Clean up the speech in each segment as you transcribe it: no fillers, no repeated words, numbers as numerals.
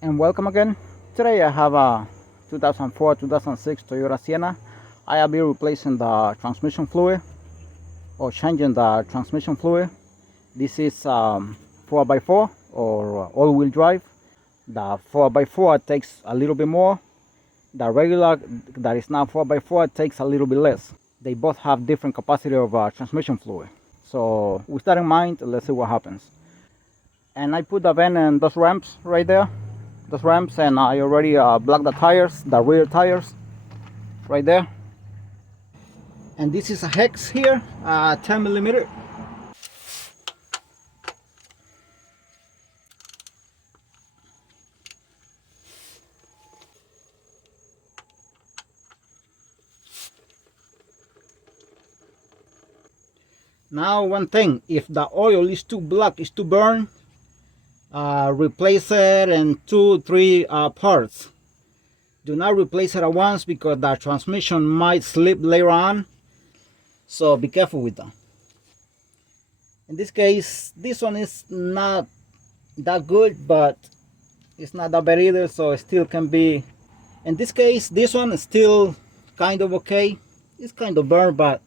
And welcome again. Today I have a 2004-2006 Toyota Sienna. I will be replacing the transmission fluid or changing the transmission fluid. This is 4x4 or all-wheel drive. The 4x4 takes a little bit more. The regular that is not 4x4 takes a little bit less. They both have different capacity of transmission fluid. So with that in mind, let's see what happens. And I put the vent in those ramps right there. Those ramps, and I already blocked the tires, the rear tires right there. And this is a hex here, 10 millimeter. Now one thing, if the oil is too black, is too burn, replace it in 2-3 parts. Do not replace it at once because the transmission might slip later on, so be careful with that. In this case, this one is not that good, but it's not that bad either, so it still can be. In this case, this one is still kind of okay. It's kind of burned, but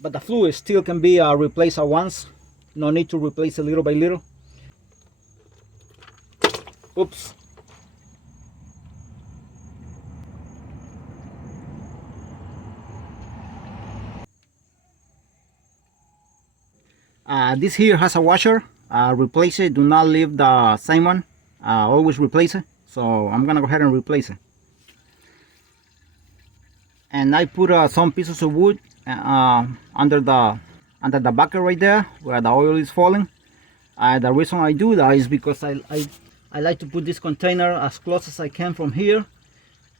the fluid still can be replaced at once. No need to replace it little by little. Oops. This here has a washer. Replace it. Do not leave the same one. Always replace it. So I'm gonna go ahead and replace it. And I put some pieces of wood under the bucket right there where the oil is falling. The reason I do that is because I like to put this container as close as I can from here.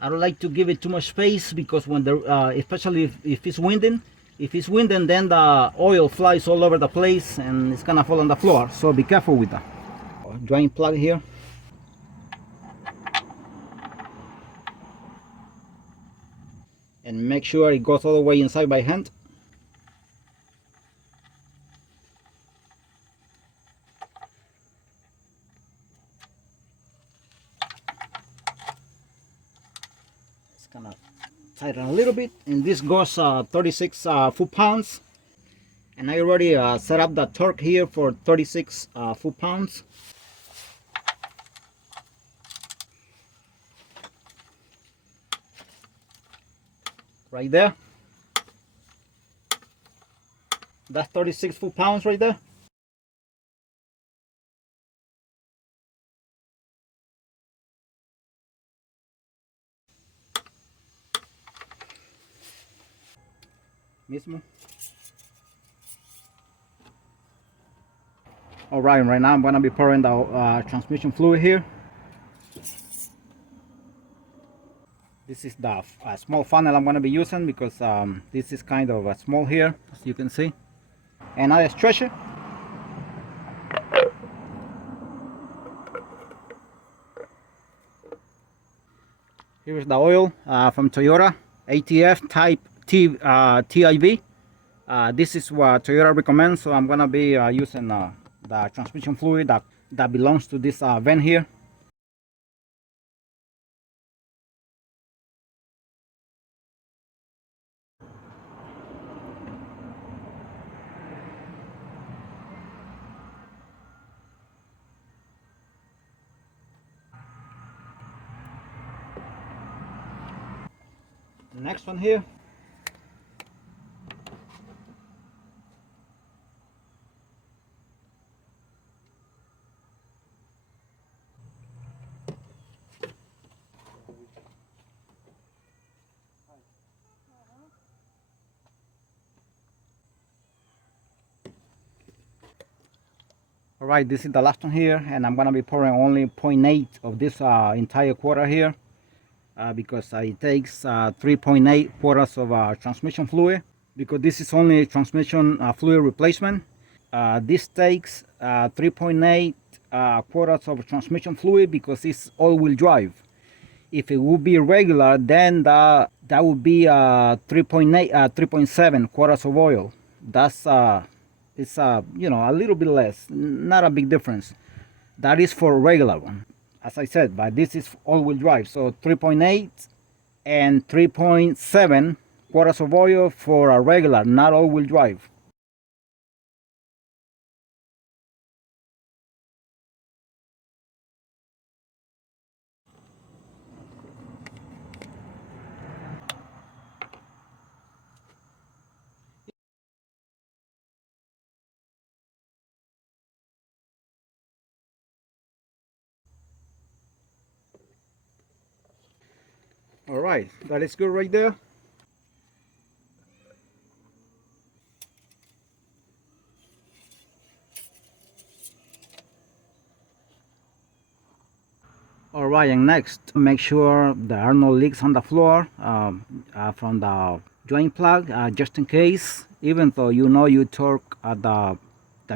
I don't like to give it too much space because when especially if it's winding, then the oil flies all over the place and it's gonna fall on the floor. So be careful with that. Drain plug here. And make sure it goes all the way inside by hand. It's gonna tighten a little bit, and this goes 36 foot-pounds. And I already set up the torque here for 36 foot-pounds. Right there. That's 36 foot-pounds right there. Mismo. All right now I'm gonna be pouring the transmission fluid here. This is the small funnel I'm going to be using because this is kind of small here, as you can see. And I stretch it. Here's the oil from Toyota ATF Type T-IV. This is what Toyota recommends, so I'm going to be using the transmission fluid that belongs to this vent here. Next one here. All right, this is the last one here, and I'm gonna be pouring only 0.8 of this entire quarter here. Because it takes 3.8 quarters of transmission fluid, because this is only transmission fluid replacement. This takes 3.8 quarters of transmission fluid because it's all-wheel drive. If it would be regular, then that would be 3.7 quarters of oil. That's it's you know, a little bit less, not a big difference. That is for regular one. as I said, but this is all-wheel drive, so 3.8 and 3.7 quarters of oil for a regular, not all-wheel drive. All right, that is good right there. All right, and next, make sure there are no leaks on the floor from the joint plug, just in case. Even though you know you torque the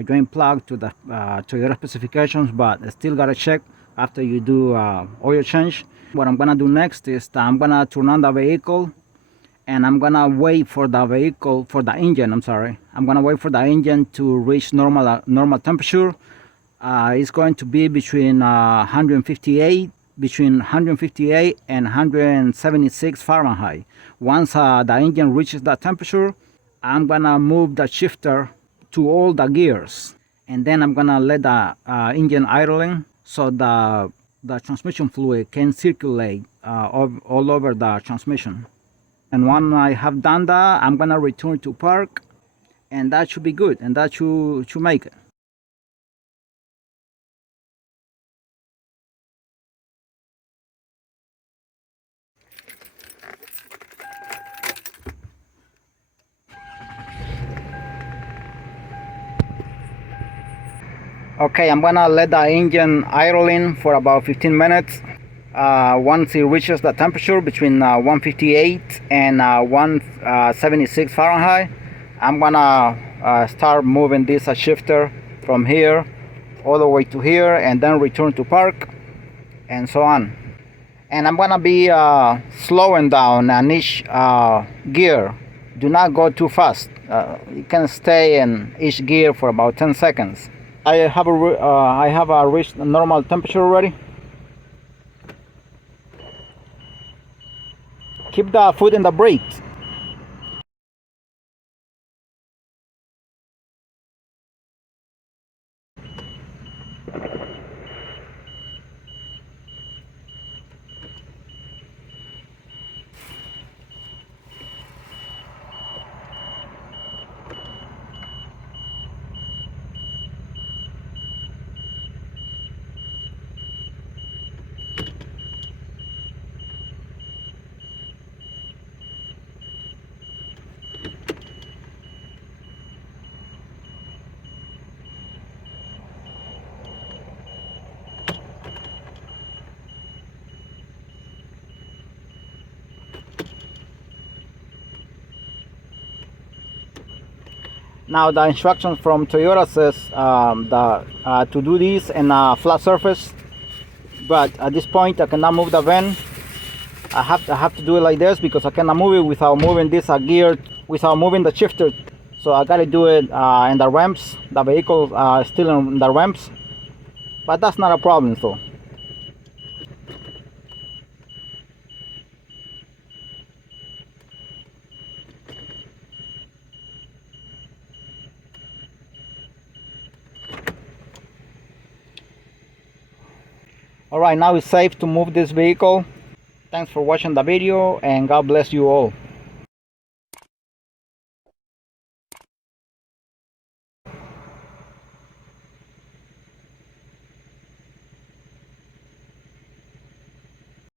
joint plug to the Toyota specifications, but still gotta check after you do oil change. What I'm gonna do next is I'm gonna turn on the vehicle, and I'm gonna wait for the vehicle, for the engine. I'm sorry. I'm gonna wait for the engine to reach normal temperature. It's going to be between 158 and 176 Fahrenheit. Once the engine reaches that temperature, I'm gonna move the shifter to all the gears, and then I'm gonna let the engine idling so the transmission fluid can circulate all over the transmission. And when I have done that, I'm gonna return to park, and that should be good, and that should make it. Okay, I'm gonna let the engine idling for about 15 minutes. Once it reaches the temperature between 158 and 176 Fahrenheit, I'm gonna start moving this shifter from here all the way to here, and then return to park, and so on. And I'm gonna be slowing down on each gear. Do not go too fast. You can stay in each gear for about 10 seconds. I have reached normal temperature already. Keep the foot in the brakes. Now the instructions from Toyota says to do this in a flat surface, but at this point I cannot move the van. I have to do it like this because I cannot move it without moving this gear, without moving the shifter. So I gotta do it in the ramps. The vehicle still in the ramps, but that's not a problem though. Alright, now it's safe to move this vehicle. Thanks for watching the video, and God bless you all.